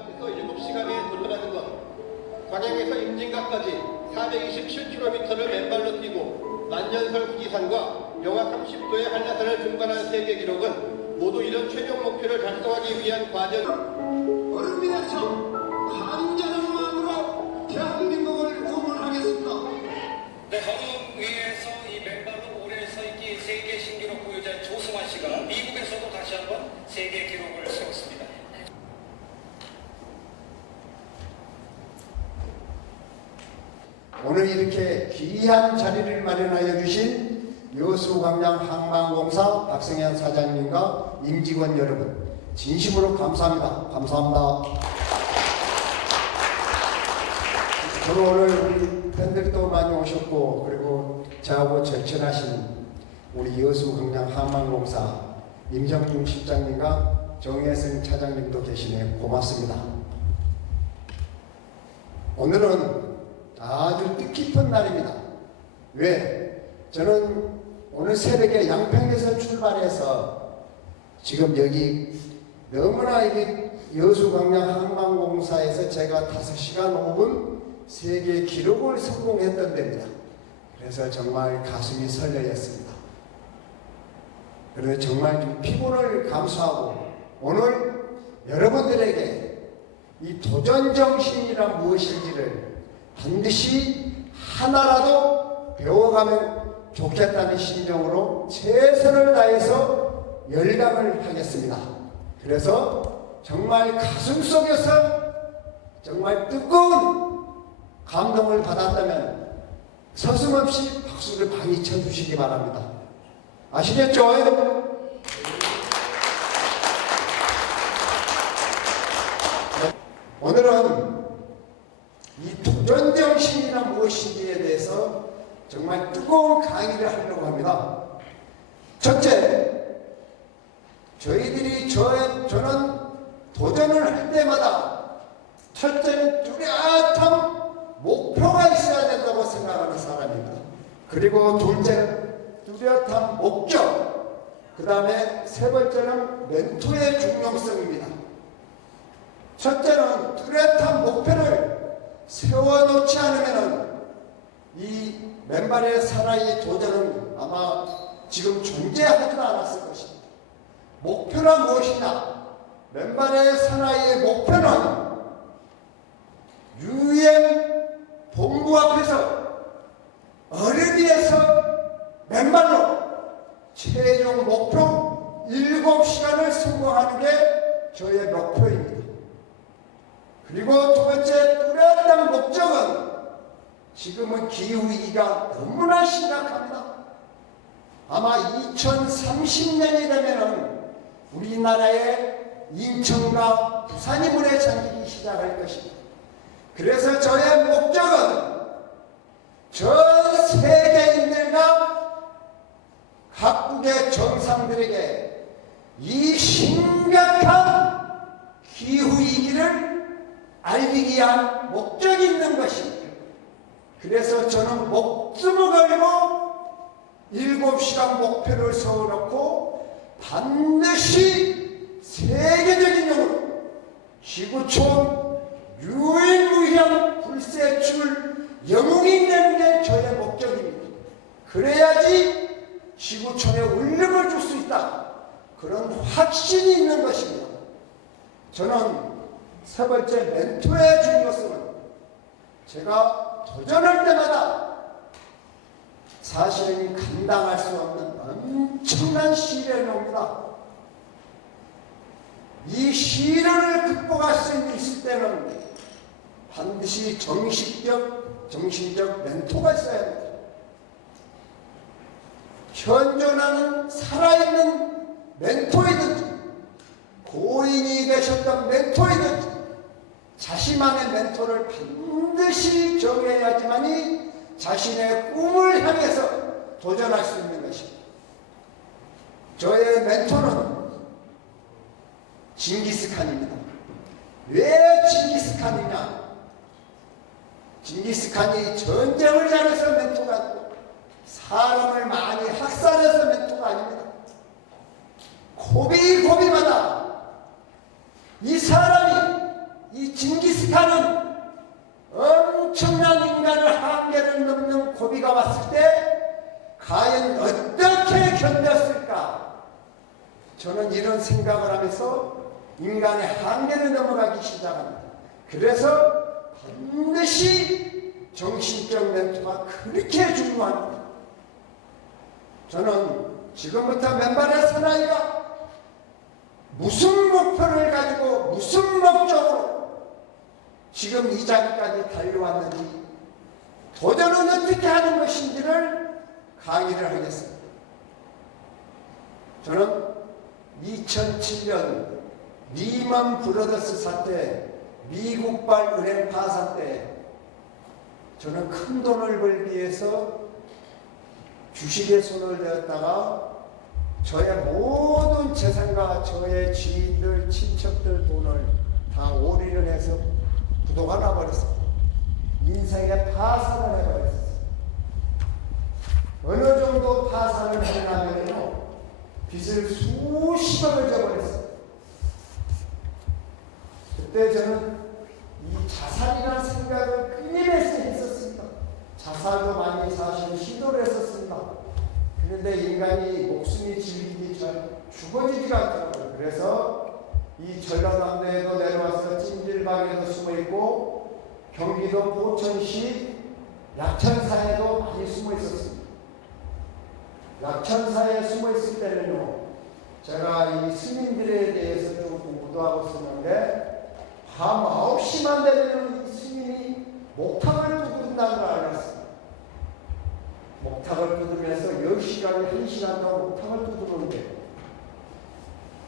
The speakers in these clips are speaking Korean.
앞에서 7시간에 도전하는 것, 광양에서 임진각까지 427km를 맨발로 뛰고 만년설 후지산과 영하 30도의 한라산을 등반한 세계 기록은 모두 이런 최종 목표를 달성하기 위한 과정. 어른민에서 간절한 마음으로 대한민국을 응원하겠습니다. 네, 검은위에서 이 맨발로 오래 서있기 세계 신기록 보유자인 조승환 씨가 미국에서도 다시 한번 세계 기록을 세웠습니다. 오늘 이렇게 귀한 자리를 마련하여 주신 여수광양 항만공사 박성현 사장님과 임직원 여러분, 진심으로 감사합니다. 감사합니다. 저는 오늘 우리 팬들도 많이 오셨고, 그리고 저하고 절친하신 우리 여수광양 항만공사 임정중 실장님과 정혜승 차장님도 계시네. 고맙습니다. 오늘은 아주 뜻깊은 날입니다. 왜? 저는 오늘 새벽에 양평에서 출발해서 지금 여기 너무나 이게 여수광양 항만공사에서 제가 5시간 5분 세계 기록을 성공했던 데입니다. 그래서 정말 가슴이 설레었습니다. 그래서 정말 좀 피곤을 감수하고 오늘 여러분들에게 이 도전정신이란 무엇인지를 반드시 하나라도 배워가면 좋겠다는 심정으로 최선을 다해서 열강을 하겠습니다. 그래서 정말 가슴속에서 정말 뜨거운 감동을 받았다면 서슴없이 박수를 많이 쳐주시기 바랍니다. 아시겠죠? 오늘은 이 도전정신이란 무엇인지에 대해서 정말 뜨거운 강의를 하려고 합니다. 첫째, 저는 도전을 할 때마다 첫째는 뚜렷한 목표가 있어야 된다고 생각하는 사람입니다. 그리고 둘째는 뚜렷한 목적, 그 다음에 세 번째는 멘토의 중요성입니다. 첫째는 뚜렷한 목표를 세워놓지 않으면 이 맨발의 사나이의 도전은 아마 지금 존재하지도 않았을 것입니다. 목표란 무엇이냐? 맨발의 사나이의 목표는 UN 본부 앞에서 어른이에서 맨발로 최종 목표 7시간을 성공하는 게 저의 목표입니다. 그리고 두 번째 뚜렷한 목적은 지금은 기후위기가 너무나 심각합니다. 아마 2030년이 되면 우리나라의 인천과 부산이 물에 잠기기 시작할 것입니다. 그래서 저의 목적은 전 세계인들과 각국의 정상들에게 이 심각한 기후위기를 알리기 위한 목적이 있는 것입니다. 그래서 저는 목숨을 걸고 7시간 목표를 세워놓고 반드시 세계적인 영으로 지구촌 유일무이한 불세출 영웅이 되는 게 저의 목적입니다. 그래야지 지구촌에 울림을 줄 수 있다. 그런 확신이 있는 것입니다. 저는 세 번째 멘토의 중요성은 제가 도전할 때마다 사실은 감당할 수 없는 엄청난 시련이 옵니다. 이 시련을 극복할 수 있을 때는 반드시 정신적 멘토가 있어야 합니다. 현존하는 살아있는 멘토이든지 고인이 되셨던 멘토이든지 자신만의 멘토를 반드시 정해야지만이 자신의 꿈을 향해서 도전할 수 있는 것입니다. 저의 멘토는 징기스칸입니다. 왜 징기스칸이냐? 징기스칸이 전쟁을 잘해서 멘토가 아니고 사람을 많이 학살해서 멘토가 아닙니다. 고비고비마다 이 사람이 이 징기스칸은 엄청난 인간의 한계를 넘는 고비가 왔을 때 과연 어떻게 견뎠을까? 저는 이런 생각을 하면서 인간의 한계를 넘어가기 시작합니다. 그래서 반드시 정신적 멘토가 그렇게 중요합니다. 저는 지금부터 맨발의 사나이가 무슨 목표를 가지고 무슨 목적으로 지금 이 자리까지 달려왔는지 도전은 어떻게 하는 것인지를 강의를 하겠습니다. 저는 2007년 리먼 브러더스 사태, 미국발 은행 파산 때 저는 큰 돈을 벌기 위해서 주식에 손을 대었다가 저의 모든 재산과 저의 지인들, 친척들 돈을 다 올인을 해서 부도가 나버렸습니다. 인생의 파산을 해버렸어요. 어느 정도 파산을 하려면요, 빚을 수십억을 져버렸어요. 그때 저는 이 자살이라는 생각을 끊임없이 했었습니다. 자살도 많이 사실 시도를 했었습니다. 그런데 인간이 목숨이 질리기 전 죽어지지가 않더라고요. 그래서 이 전라남도에도 내려와서 찜질방에도 숨어있고 경기도 포천시 약천사에도 많이 숨어 있었습니다. 약천사에 숨어 있을 때는요, 제가 이 스님들에 대해서 좀 공부도 하고 있었는데 밤 9시만 되면 이 스님이 목탁을 두드린다는 걸 알았습니다. 목탁을 두드리면서 10시간에 1시간 동안 목탁을 두드리는데,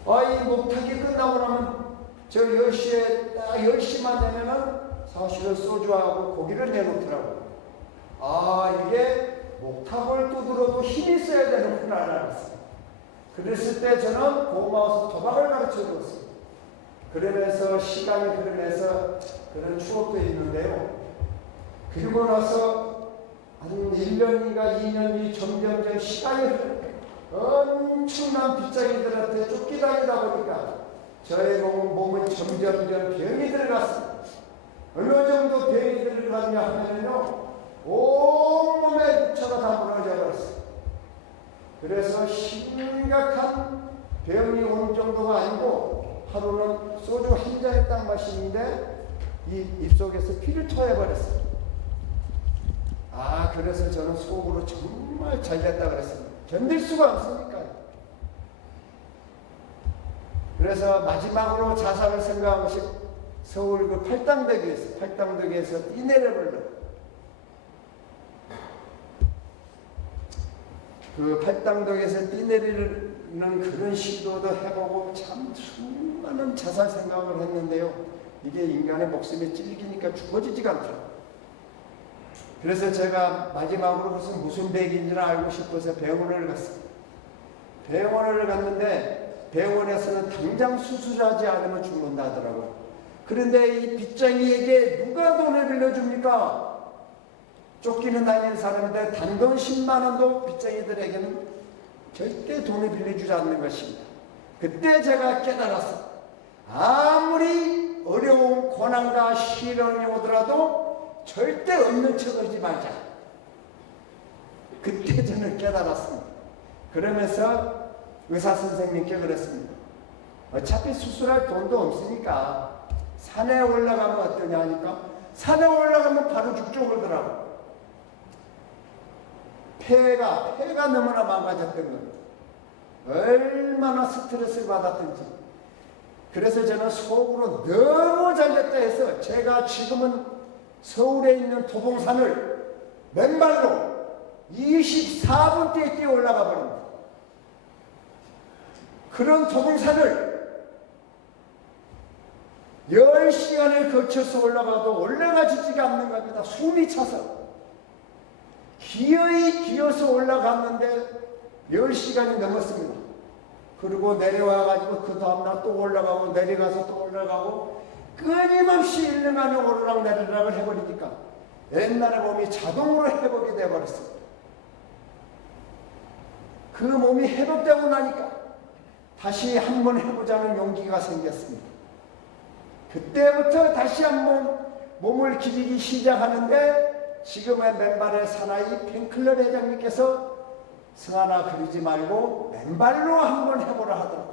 이 목탁이 끝나고 나면 저 10시에 딱 10시만 되면은 사실은 소주하고 고기를 내놓더라고요. 이게 목탁을 두드려도 힘이 있어야 되는구나 알았어요. 그랬을 때 저는 고마워서 도박을 가르쳐 줬어요. 그러면서 시간이 흐르면서 그런 추억도 있는데요. 그리고 나서 한 1년인가 2년이 점점 시간이 흐르고 엄청난 빚쟁이들한테 쫓기다니다 보니까 저의 몸은 점점 병이 들어갔습니다. 어느 정도 병이 들어갔냐 하면요, 온몸에 육체가 다 무너져 버렸어요. 그래서 심각한 병이 온 정도가 아니고 하루는 소주 한 잔에 딱 마시는데 이 입속에서 피를 토해버렸어요. 그래서 저는 속으로 정말 잘 됐다 그랬습니다. 견딜 수가 없으니까요. 그래서 마지막으로 자살을 생각한 것이 서울 그 팔당덕에서 뛰내려버려. 그 팔당덕에서 뛰내리는 그런 시도도 해보고 참 수많은 자살 생각을 했는데요. 이게 인간의 목숨에 찔기니까 죽어지지가 않더라고요. 그래서 제가 마지막으로 무슨 병인지를 알고 싶어서 병원을 갔습니다. 병원을 갔는데 병원에서는 당장 수술하지 않으면 죽는다 하더라고요. 그런데 이 빚쟁이에게 누가 돈을 빌려줍니까? 쫓기는 다니는 사람인데 단돈 10만 원도 빚쟁이들에게는 절대 돈을 빌려주지 않는 것입니다. 그때 제가 깨달았습니다. 아무리 어려운 고난과 시련이 오더라도 절대 없는 척하지 말자. 그때 저는 깨달았습니다. 그러면서 의사 선생님께 그랬습니다. 어차피 수술할 돈도 없으니까 산에 올라가면 어떠냐 하니까 산에 올라가면 바로 죽죠 그러더라고요. 폐가 너무나 망가졌던 거예요. 얼마나 스트레스를 받았든지. 그래서 저는 속으로 너무 잘됐다 해서 제가 지금은 서울에 있는 도봉산을 맨발로 24분째 뛰어 올라가 버립니다. 그런 도봉산을 10시간을 거쳐서 올라가도 올라가지지가 않는 겁니다. 숨이 차서. 기어서 올라갔는데 10시간이 넘었습니다. 그리고 내려와가지고 그 다음날 또 올라가고 내려가서 또 올라가고 끊임없이 1년간에 오르락내리락을 해버리니까 옛날에 몸이 자동으로 회복이 되어버렸습니다. 그 몸이 회복되고 나니까 다시 한번 해보자는 용기가 생겼습니다. 그때부터 다시 한번 몸을 기리기 시작하는데 지금의 맨발의 사나이 팬클럽 회장님께서 승환아 그러지 말고 맨발로 한번 해보라 하더라고요.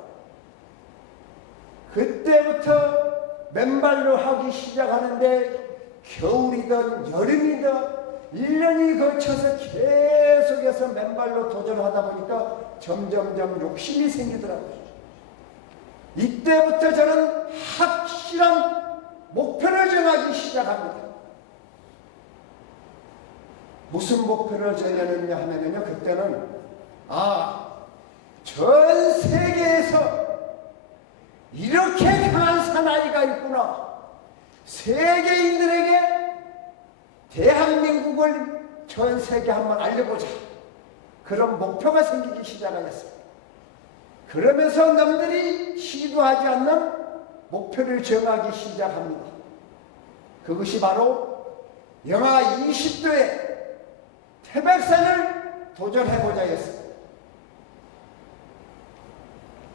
그때부터 맨발로 하기 시작하는데 겨울이든 여름이든 1년이 거쳐서 계속해서 맨발로 도전하다 보니까 점점점 욕심이 생기더라고요. 이때부터 저는 확실한 목표를 정하기 시작합니다. 무슨 목표를 정했느냐 하면요, 그때는 전 세계에서 이렇게 강한 사나이가 있구나. 세계인들에게 대한민국을 전 세계에 한번 알려보자. 그런 목표가 생기기 시작하였습니다. 그러면서 남들이 시도하지 않는 목표를 정하기 시작합니다. 그것이 바로 영하 20도의 태백산을 도전해보자였습니다.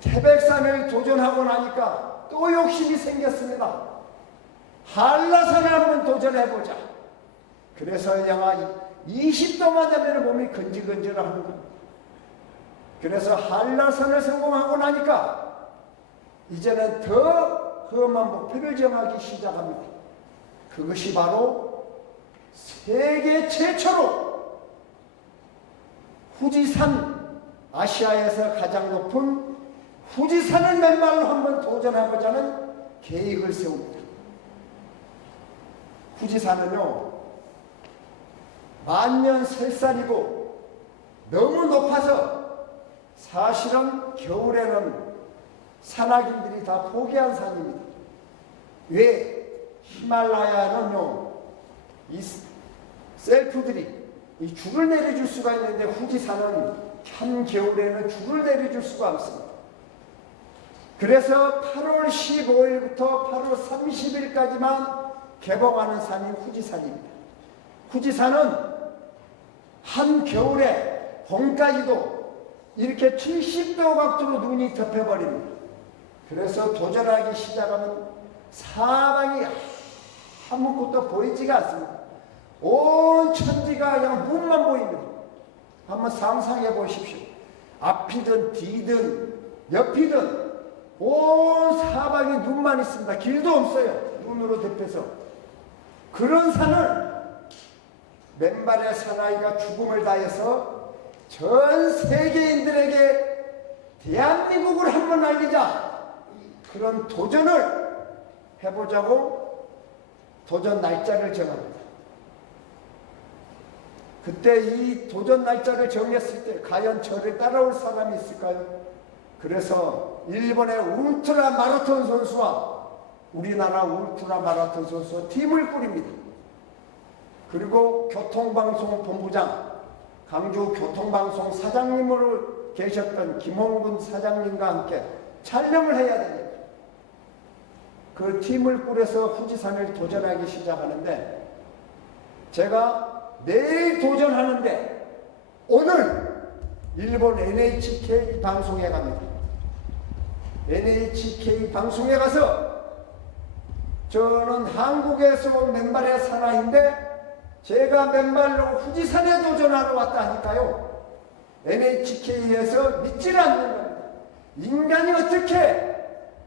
태백산을 도전하고 나니까 또 욕심이 생겼습니다. 한라산을 한번 도전해보자. 그래서 영하 20도만 되면 몸이 근질근질하는 겁니다. 그래서 한라산을 성공하고 나니까 이제는 더 험한 목표를 정하기 시작합니다. 그것이 바로 세계 최초로 후지산, 아시아에서 가장 높은 후지산을 맨발로 한번 도전해보자는 계획을 세웁니다. 후지산은요, 만년설산이고 너무 높아서 사실은 겨울에는 산악인들이 다 포기한 산입니다. 왜? 히말라야는요, 이 셀프들이 이 줄을 내려줄 수가 있는데 후지산은 한겨울에는 줄을 내려줄 수가 없습니다. 그래서 8월 15일부터 8월 30일까지만 개봉하는 산이 후지산입니다. 후지산은 한겨울에 봄까지도 이렇게 70도 각도로 눈이 덮여버립니다. 그래서 도전하기 시작하면 사방이 아무것도 보이지가 않습니다. 온 천지가 그냥 눈만 보입니다. 한번 상상해 보십시오. 앞이든 뒤든 옆이든 온 사방이 눈만 있습니다. 길도 없어요. 눈으로 덮여서. 그런 산을 맨발의 사나이가 죽음을 다해서 전 세계인들에게 대한민국을 한번 알리자. 그런 도전을 해보자고 도전 날짜를 정합니다. 그때 이 도전 날짜를 정했을 때 과연 저를 따라올 사람이 있을까요? 그래서 일본의 울트라 마라톤 선수와 우리나라 울트라 마라톤 선수와 팀을 꾸립니다. 그리고 교통방송 본부장, 강주 교통방송 사장님으로 계셨던 김홍근 사장님과 함께 촬영을 해야 됩니다. 그 팀을 꾸려서 후지산을 도전하기 시작하는데 제가 내일 도전하는데 오늘 일본 NHK 방송에 갑니다. NHK 방송에 가서 저는 한국에서 온 맨발의 사나이인데 제가 맨발로 후지산에 도전하러 왔다 하니까요. NHK에서 믿지를 않는 겁니다. 인간이 어떻게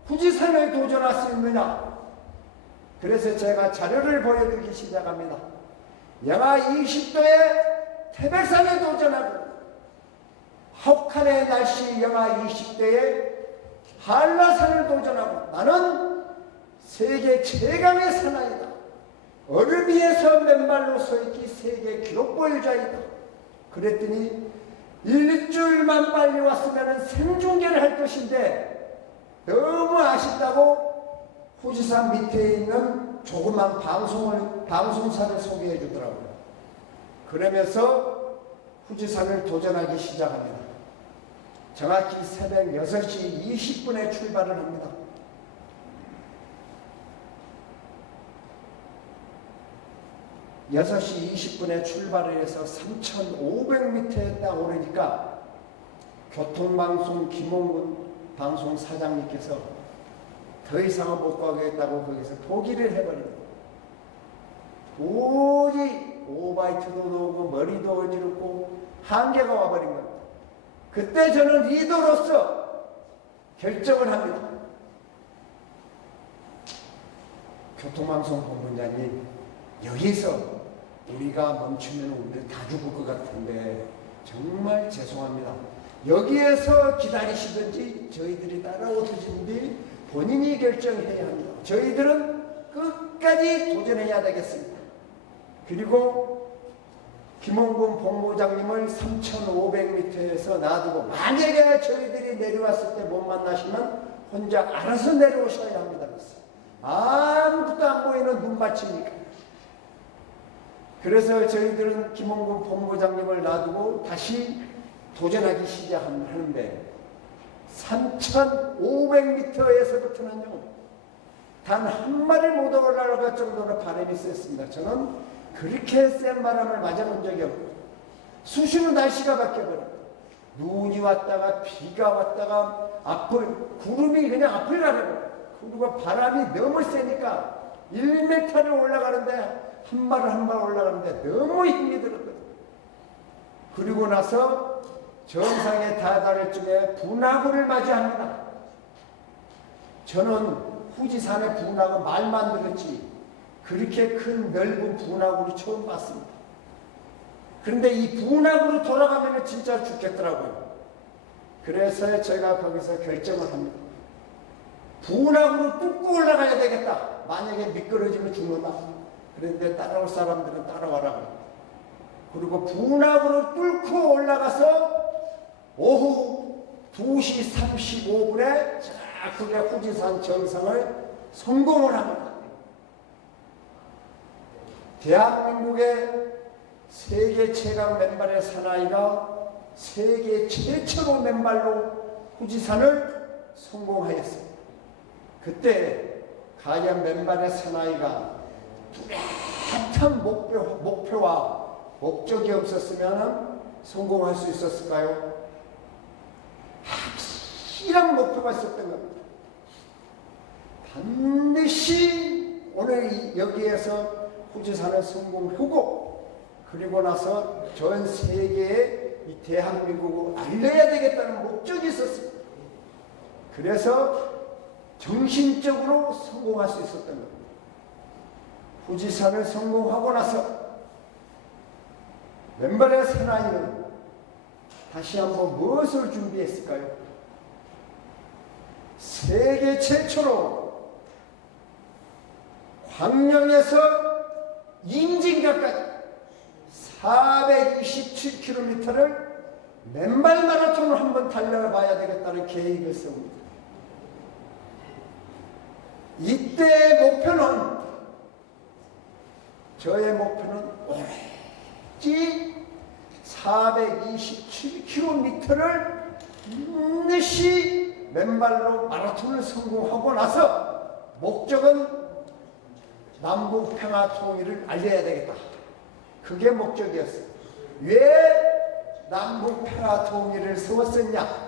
후지산에 도전할 수 있느냐. 그래서 제가 자료를 보여주기 시작합니다. 영하 20도에 태백산에 도전하고 혹한의 날씨 영하 20도에 한라산을 도전하고 나는 세계 최강의 사나이다. 얼음 위에서 맨발로 서있기 세계 기록 보유자이다. 그랬더니 일주일만 빨리 왔으면 생중계를 할 것인데 너무 아쉽다고 후지산 밑에 있는 조그만 방송사를 소개해 주더라고요. 그러면서 후지산을 도전하기 시작합니다. 정확히 새벽 6시 20분에 출발을 합니다. (6시 20분에) 출발을 해서 3,500m에 딱 오르니까 교통방송 김홍근 방송사장님께서 더 이상은 못 가겠다고 거기서 포기를 해버립니다. 도저히 오바이트도 오고 머리도 어지럽고 한계가 와버린 겁니다. 그때 저는 리더로서 결정을 합니다. 교통방송 본부장님, 여기서 우리가 멈추면 우리 다 죽을 것 같은데 정말 죄송합니다. 여기에서 기다리시든지 저희들이 따라오든지 본인이 결정해야 합니다. 저희들은 끝까지 도전해야 되겠습니다. 그리고 김홍군 본부장님을 3,500m에서 놔두고 만약에 저희들이 내려왔을 때 못 만나시면 혼자 알아서 내려오셔야 합니다. 아무것도 안 보이는 눈밭이니까. 그래서 저희들은 김홍군 본부장님을 놔두고 다시 도전하기 시작하는데 3,500m에서부터는요 단 한 마리 못 올라갈 정도로 바람이 셌습니다. 저는 그렇게 센 바람을 맞아본 적이 없고 수시로 날씨가 바뀌어버려요. 눈이 왔다가 비가 왔다가 구름이 그냥 앞을 가려고. 그리고 바람이 너무 세니까 1m를 올라가는데 한 발 한 발 올라가는데 너무 힘이 들었거든요. 그리고 나서 정상에 다다를 쯤에 분화구를 맞이합니다. 저는 후지산의 분화구 말만 들었지 그렇게 큰 넓은 분화구를 처음 봤습니다. 그런데 이 분화구로 돌아가면 진짜 죽겠더라고요. 그래서 제가 거기서 결정을 합니다. 분화구로 뚫고 올라가야 되겠다. 만약에 미끄러지면 죽는다. 그런데 따라올 사람들은 따라와라고. 그리고 분화구로 뚫고 올라가서 오후 2시 35분에 자 그게 후지산 정상을 성공을 합니다. 대한민국의 세계 최강 맨발의 사나이가 세계 최초로 맨발로 후지산을 성공하였습니다. 그때 과연 맨발의 사나이가 뚜렷한 목표와 목적이 없었으면 성공할 수 있었을까요? 확실한 목표가 있었던 겁니다. 반드시 오늘 여기에서 후지산을 성공하고 그리고 나서 전 세계에 이 대한민국을 알려야 되겠다는 목적이 있었습니다. 그래서 정신적으로 성공할 수 있었던 겁니다. 후지산을 성공하고 나서 맨발의 사나이는 다시 한번 무엇을 준비했을까요? 세계 최초로 광양에서 임진각까지 427km를 맨발 마라톤을 한번 달려봐야 되겠다는 계획을 세웁니다. 이때의 목표는 저의 목표는 오로지 427km를 반드시 맨발로 마라톤을 성공하고 나서 목적은 남북 평화 통일을 알려야 되겠다. 그게 목적이었어요. 왜 남북 평화 통일을 세웠었냐?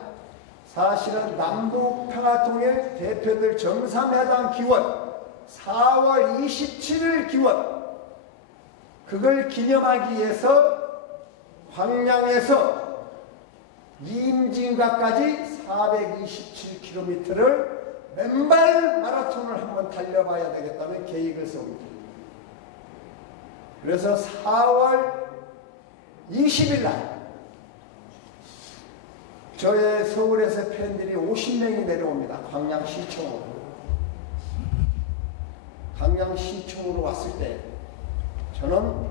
사실은 남북 평화 통일 대표들 정상회담 기원 4월 27일 기원 그걸 기념하기 위해서 광양에서 임진각까지 427km를 맨발 마라톤을 한번 달려봐야 되겠다는 계획을 세웁니다. 그래서 4월 20일 날 저의 서울에서 팬들이 50명이 내려옵니다. 광양시청으로. 광양시청으로 왔을 때 저는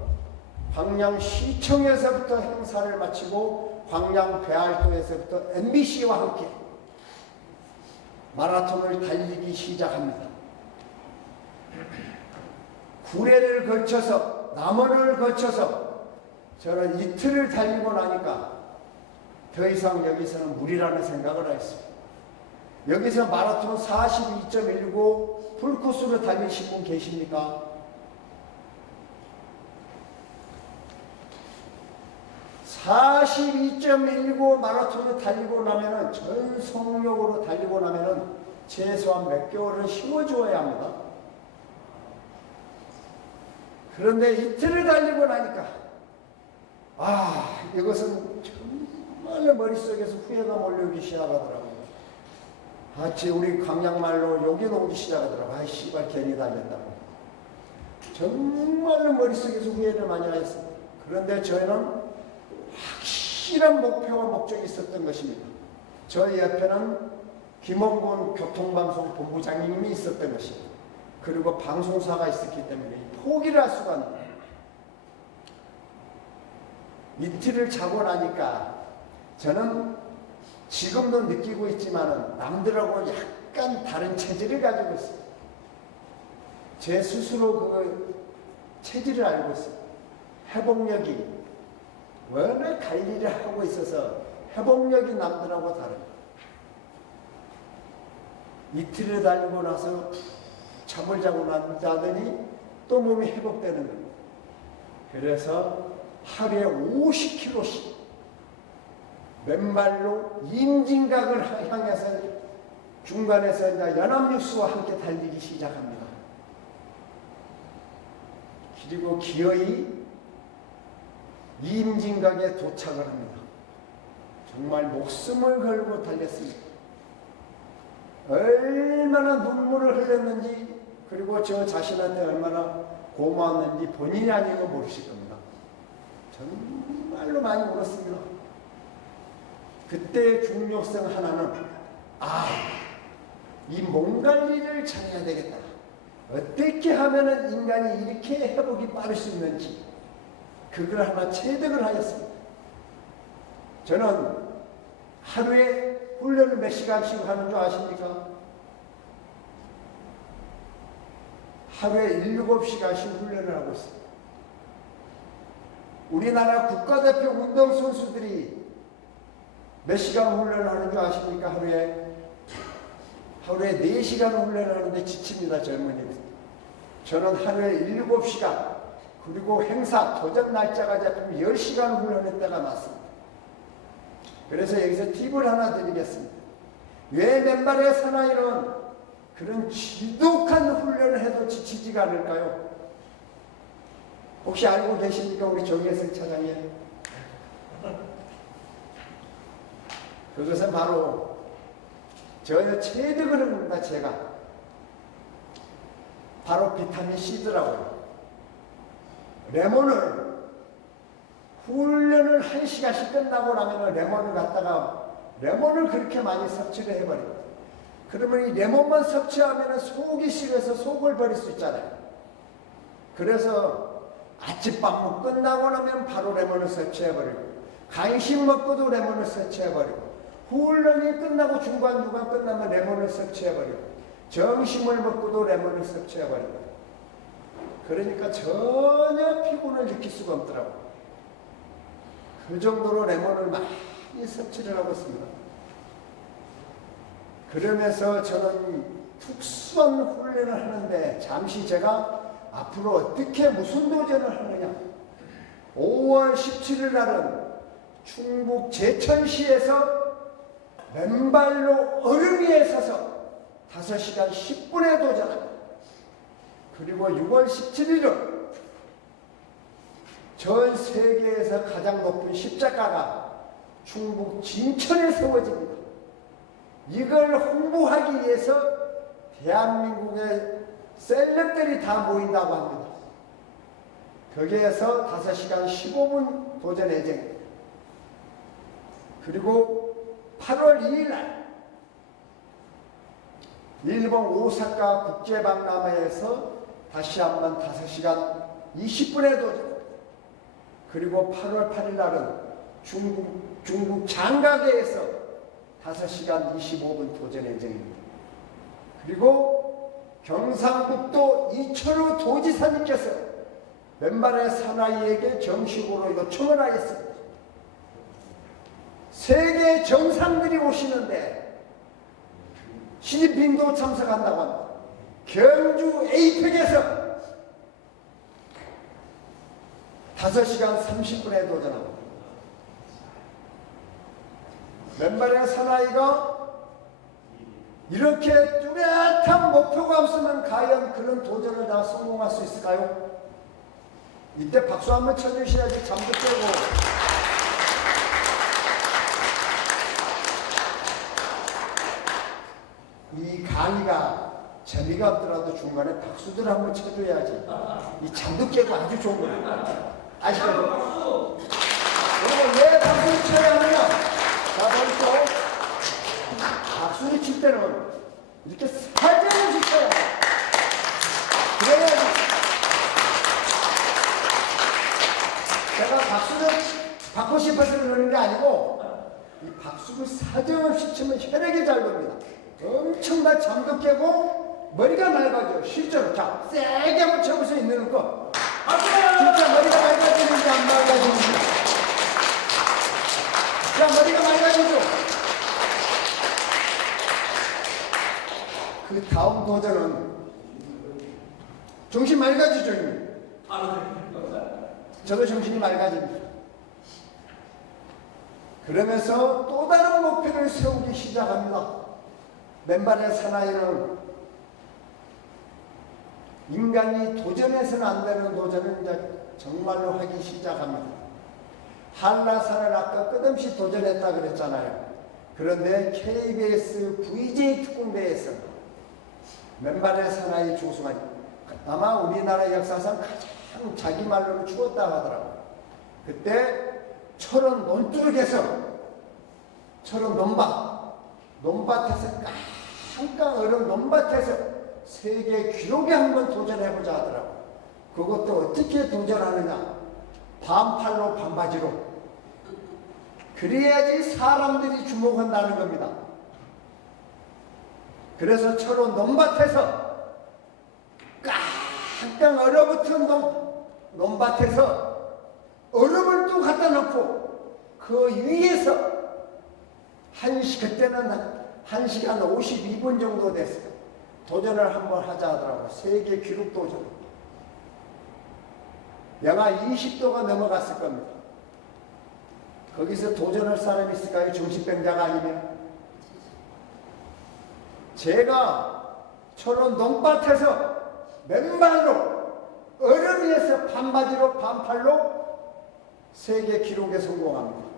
광양시청에서부터 행사를 마치고 광양배알도에서부터 MBC와 함께 마라톤을 달리기 시작합니다. 구례를 거쳐서 남원을 거쳐서 저는 이틀을 달리고 나니까 더 이상 여기서는 무리라는 생각을 했습니다. 여기서 마라톤 42.19 풀코스로 달리신 분 계십니까? 42.19 마라톤을 달리고 나면은 전속력으로 달리고 나면은 최소한 몇 개월은 심어주어야 합니다. 그런데 이틀을 달리고 나니까 이것은 정말로 머릿속에서 후회가 몰려오기 시작하더라고요. 우리 광양말로 욕이 나오기 시작하더라고요. 씨발 괜히 달렸다고. 정말로 머릿속에서 후회를 많이 하였습니다. 그런데 저희는 확실한 목표와 목적이 있었던 것입니다. 저희 옆에는 김원곤 교통방송 본부장님이 있었던 것입니다. 그리고 방송사가 있었기 때문에 포기를 할 수가 없는 거예요. 이틀을 자고 나니까 저는 지금도 느끼고 있지만 남들하고 약간 다른 체질을 가지고 있어요. 제 스스로 그 체질을 알고 있어요. 회복력이 워낙 관리를 하고 있어서 회복력이 남들하고 다릅니다. 이틀을 달리고 나서 잠을 자고 자더니 또 몸이 회복되는 겁니다. 그래서 하루에 50km씩 맨발로 임진각을 향해서 중간에서 이제 연합뉴스와 함께 달리기 시작합니다. 그리고 기어이 임진각에 도착을 합니다. 정말 목숨을 걸고 달렸습니다. 얼마나 눈물을 흘렸는지 그리고 저 자신한테 얼마나 고마웠는지 본인이 아니고 모르실 겁니다. 정말로 많이 울었습니다. 그때의 중요성 하나는 이 몸 관리를 잘해야 되겠다. 어떻게 하면 인간이 이렇게 회복이 빠를 수 있는지 그걸 하나 체득을 하였습니다. 저는 하루에 훈련을 몇 시간씩 하는 줄 아십니까? 하루에 7시간씩 훈련을 하고 있습니다. 우리나라 국가대표 운동선수들이 몇 시간 훈련을 하는 줄 아십니까? 하루에 4시간 훈련을 하는데 지칩니다. 젊은이들. 저는 하루에 7시간 그리고 행사 도전 날짜가 잡히면 10시간 훈련할 때가 많습니다. 그래서 여기서 팁을 하나 드리겠습니다. 왜 맨발의 사나이는 그런 지독한 훈련을 해도 지치지가 않을까요? 혹시 알고 계십니까? 우리 정혜성 차장님. 그것은 바로 저의 체득을 합니다. 제가 바로 비타민 C더라고요. 레몬을 훈련을 1시간씩 끝나고 나면 레몬을 그렇게 많이 섭취를 해버립니다. 그러면 이 레몬만 섭취하면 속이 식어서 속을 버릴 수 있잖아요. 그래서 아침밥 먹고 끝나고 나면 바로 레몬을 섭취해버리고 간식 먹고도 레몬을 섭취해버리고 훈련이 끝나고 중간중간 끝나면 레몬을 섭취해버리고 점심을 먹고도 레몬을 섭취해버리고 그러니까 전혀 피곤을 느낄 수가 없더라고요. 그 정도로 레몬을 많이 섭취를 하고 있습니다. 그러면서 저는 특수한 훈련을 하는데 잠시 제가 앞으로 어떻게 무슨 도전을 하느냐. 5월 17일 날은 충북 제천시에서 맨발로 얼음 위에 서서 5시간 10분에 도전합니다. 그리고 6월 17일은 전 세계에서 가장 높은 십자가가 충북 진천에 세워집니다. 이걸 홍보하기 위해서 대한민국의 셀럽들이 다 모인다고 합니다. 거기에서 5시간 15분 도전 예정입니다. 그리고 8월 2일 날 일본 오사카 국제박람회에서 다시 한번 5시간 20분에 도전. 그리고 8월 8일 날은 중국 장가게에서 5시간 25분 도전 예정입니다. 그리고 경상북도 이철우 도지사님께서 맨발의 사나이에게 정식으로 요청을 하였습니다. 세계 정상들이 오시는데 시진핑도 참석한다고 합니다. 경주 에이펙에서 5시간 30분에 도전합니다. 맨발의 사나이가 이렇게 뚜렷한 목표가 없으면 과연 그런 도전을 다 성공할 수 있을까요? 이때 박수 한번 쳐주셔야지 잠도 깨고. 이 강의가 재미가 없더라도 중간에 박수들 한번 쳐줘야지. 이 잠도 깨고 아주 좋은 거예요. 아시죠? 그리고 왜 박수를 쳐야 하느냐? 자, 벌써 박수를 칠 때는 이렇게 사정없이 쳐야 돼. 그래야지. 제가 박수를 받고 싶어서 그러는 게 아니고 이 박수를 사정없이 치면 혈액이 잘 돕니다. 엄청나 잠도 깨고 머리가 맑아져. 실제로 자 세게 한번 쳐보세요. 있는 거 진짜 머리가 맑아지는지 안 맑아지는지. 자 머리가 맑아지죠. 그 다음 도전은 정신 맑아지죠. 이미. 저도 정신이 맑아집니다. 그러면서 또 다른 목표를 세우기 시작합니다. 맨발의 사나이는 인간이 도전해서는 안 되는 도전을 이제 정말로 하기 시작합니다. 한라산을 아까 끝없이 도전했다 그랬잖아요. 그런데 KBS VJ 특공대에서 맨발의 사나이 조승환 아마 우리나라 역사상 가장 자기 말로는 추웠다 하더라고요. 그때 철원 논두룩에서 철원 논밭에서 깡깡 얼음 논밭에서 세계 기록에 한번 도전해보자 하더라고요. 그것도 어떻게 도전하느냐? 반팔로 반바지로. 그래야지 사람들이 주목한다는 겁니다. 그래서 철원 논밭에서 깡깡 얼어붙은 논밭에서 얼음을 또 갖다 놓고 그 위에서 그때는 1시간 52분 정도 됐어요. 도전을 한번 하자 하더라고요. 세계 기록 도전. 영하 20도가 넘어갔을 겁니다. 거기서 도전할 사람이 있을까요? 정신병자가 아니면. 제가 철원 논밭에서 맨발로 얼음 위에서 반바지로 반팔로 세계 기록에 성공합니다.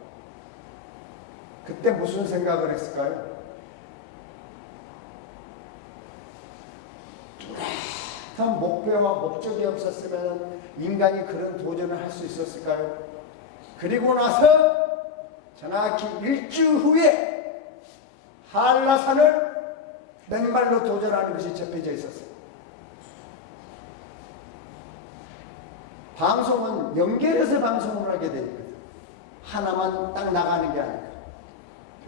그때 무슨 생각을 했을까요? 뚜렷한 목표와 목적이 없었으면 인간이 그런 도전을 할 수 있었을까요? 그리고 나서 정확히 일주 후에 한라산을 맨발로 도전하는 것이 접해져 있었어요. 방송은 연결해서 방송을 하게 되어 있거든요. 하나만 딱 나가는 게 아니라.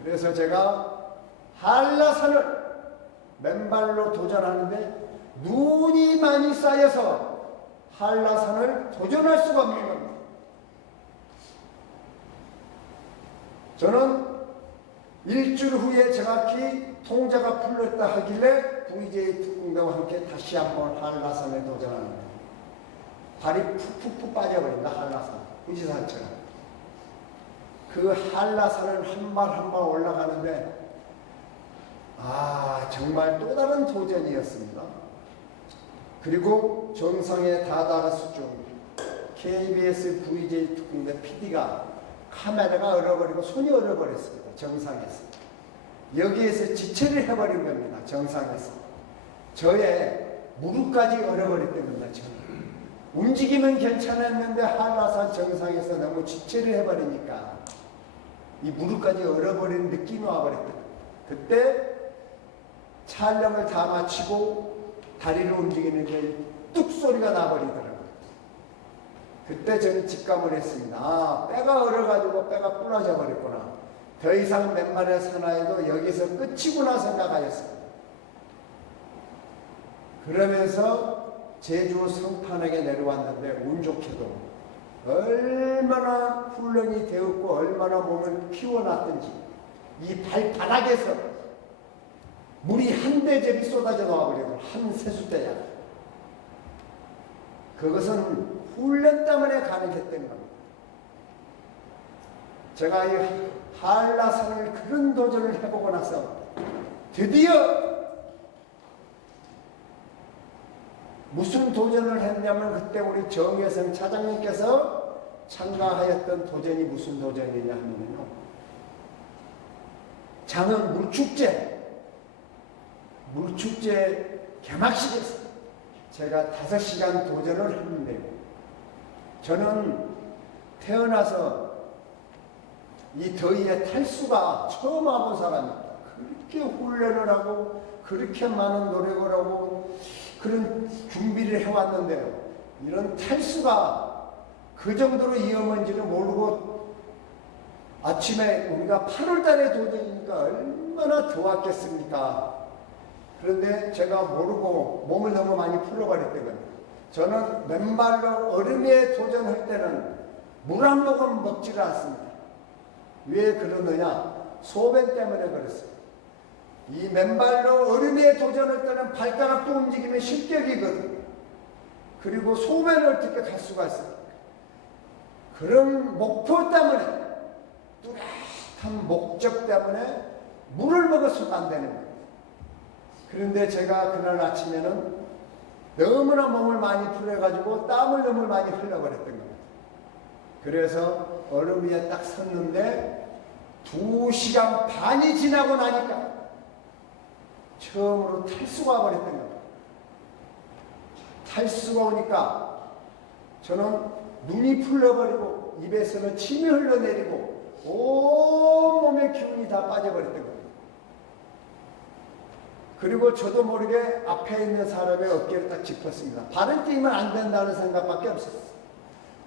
그래서 제가 한라산을 맨발로 도전하는데 눈이 많이 쌓여서 한라산을 도전할 수가 없는 겁니다. 저는 일주일 후에 정확히 통제가 풀렸다 하길래 VJ 특공대와 함께 다시 한번 한라산에 도전하는 거예요. 발이 푹푹푹 빠져버린다. 한라산 후지산처럼. 그 한라산을 한 발 한 발 올라가는데 정말 또 다른 도전이었습니다. 그리고 정상에 다다랐을 중 KBS VJ 특공대 PD가 카메라가 얼어버리고 손이 얼어버렸습니다. 정상에서. 여기에서 지체를 해버린 겁니다. 정상에서. 저의 무릎까지 얼어버렸던 겁니다. 움직이면 괜찮았는데 한라산 정상에서 너무 지체를 해버리니까 이 무릎까지 얼어버리는 느낌이 와버렸다. 그때 촬영을 다 마치고 다리를 움직이는데 뚝 소리가 나버리더라고요. 그때 저는 직감을 했습니다. 뼈가 얼어가지고 뼈가 부러져 버렸구나. 더 이상 맨발의 사나이도 여기서 끝이구나 생각하였습니다. 그러면서 제주 성탄에게 내려왔는데 운 좋게도 얼마나 훈련이 되었고 얼마나 몸을 키워놨든지 이 발바닥에서 물이 한 대접이 쏟아져 나와버리고 한 세수대야. 그것은 훈련 때문에 가능했던 겁니다. 제가 이 한라산을 그런 도전을 해보고 나서 드디어 무슨 도전을 했냐면 그때 우리 정혜성 차장님께서 참가하였던 도전이 무슨 도전이냐 하면요. 장흥 물축제 개막식에서 제가 5시간 도전을 했는데요. 저는 태어나서 이 더위에 탈수가 처음 와본 사람입니다. 그렇게 훈련을 하고 그렇게 많은 노력을 하고 그런 준비를 해왔는데요. 이런 탈수가 그 정도로 위험한지는 모르고 아침에 우리가 8월 달에 도전이니까 얼마나 더웠겠습니까? 그런데 제가 모르고 몸을 너무 많이 풀어버렸던 겁니다. 저는 맨발로 얼음에 도전할 때는 물 한 모금 먹지를 않습니다. 왜 그러느냐? 소변 때문에 그랬어요. 이 맨발로 얼음에 도전할 때는 발가락도 움직이면 실격이거든요. 그리고 소변을 어떻게 갈 수가 있어요. 그런 목표 때문에, 뚜렷한 목적 때문에 물을 먹어서도 안 되는 거예요. 그런데 제가 그날 아침에는 너무나 몸을 많이 풀어가지고 땀을 너무 많이 흘려버렸던 겁니다. 그래서 얼음 위에 딱 섰는데 2시간 반이 지나고 나니까 처음으로 탈수가 와버렸던 겁니다. 탈수가 오니까 저는 눈이 풀려버리고 입에서는 침이 흘러내리고 온몸의 기운이 다 빠져버렸던 겁니다. 그리고 저도 모르게 앞에 있는 사람의 어깨를 딱 짚었습니다. 발을 띄면 안 된다는 생각밖에 없었어요.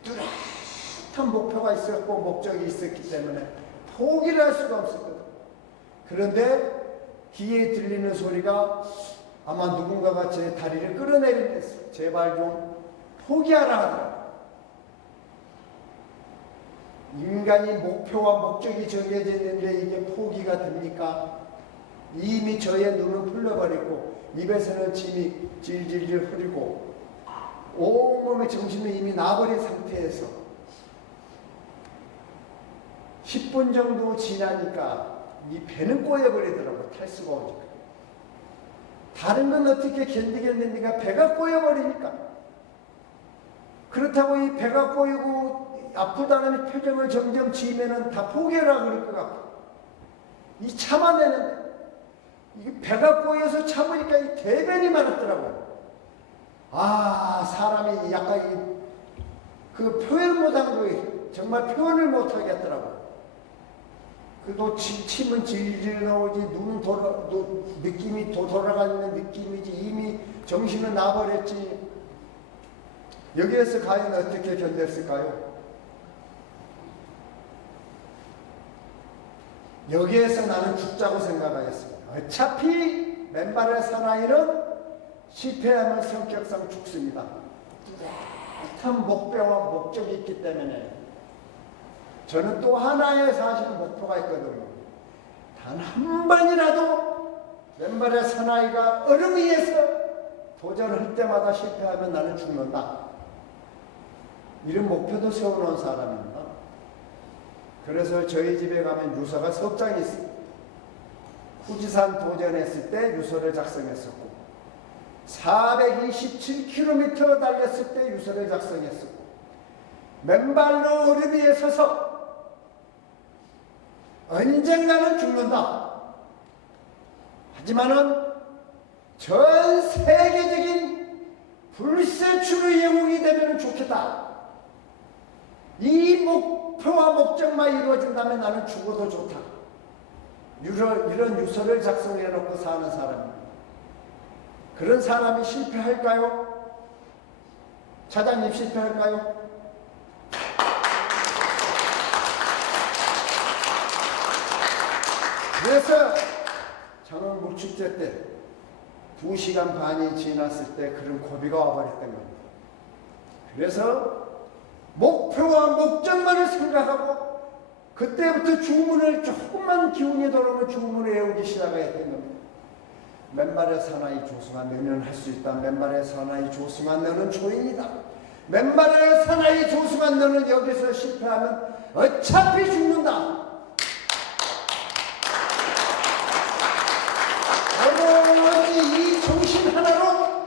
뚜렷한 목표가 있었고 목적이 있었기 때문에 포기를 할 수가 없었거든요. 그런데 귀에 들리는 소리가 아마 누군가가 제 다리를 끌어내리면서 제발 좀 포기하라 하더라고요. 인간이 목표와 목적이 정해져 있는데 이게 포기가 됩니까? 이미 저의 눈은 풀려버리고 입에서는 침이 질질질 흐르고 온몸의 정신은 이미 나버린 상태에서 10분 정도 지나니까 이 배는 꼬여버리더라고요. 탈수가 오니까. 다른 건 어떻게 견디겠는가 배가 꼬여버리니까. 그렇다고 이 배가 꼬이고 아프다는 표정을 점점 지으면 다 포기하라 그럴 것 같고 이 참아내는데 이 배가 꼬여서 참으니까 이 대변이 많았더라고요. 아, 사람이 약간 그 표현 못한 거 정말 표현을 못하겠더라고요. 그래도 침은 질질 나오지 눈은 느낌이 돌아가는 느낌이지 이미 정신은 나버렸지. 여기에서 과연 어떻게 견뎠을까요? 여기에서 나는 죽자고 생각하겠습니다. 어차피 맨발의 사나이는 실패하면 성격상 죽습니다. 뚜렷한 목표와 목적이 있기 때문에 저는 또 하나의 사실 목표가 있거든요. 단 한 번이라도 맨발의 사나이가 얼음 위에서 도전할 때마다 실패하면 나는 죽는다. 이런 목표도 세워놓은 사람입니다. 그래서 저희 집에 가면 유서가 석 장이 있습니다. 후지산 도전했을 때 유서를 작성했었고 427km 달렸을 때 유서를 작성했었고 맨발로 얼음 위에 서서 언젠가는 죽는다. 하지만은 전 세계적인 불세출의 영웅이 되면 좋겠다. 이 목표와 목적만 이루어진다면 나는 죽어도 좋다. 이런 유서를 작성해 놓고 사는 사람입니다. 그런 사람이 실패할까요? 차장님 실패할까요? 그래서 장흥 물축제 때 2시간 반이 지났을 때 그런 고비가 와버렸던 겁니다. 그래서 목표와 목적만을 생각하고 그때부터 주문을 조금만 기운이 돌아오면 주문을 외우기 시작했던 겁니다. 맨발의 사나이 조승한 너는 할 수 있다. 맨발의 사나이 조승한 너는 초인이다. 맨발의 사나이 조승한 너는 여기서 실패하면 어차피 죽는다. 오로지 이 정신 하나로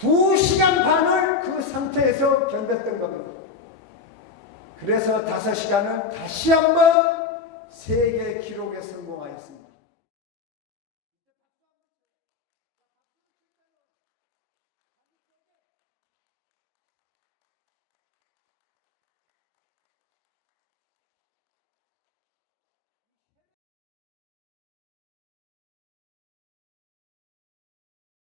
2시간 반을 그 상태에서 견뎠던 겁니다. 그래서 5시간을 다시 한번 세계 기록에 성공하였습니다.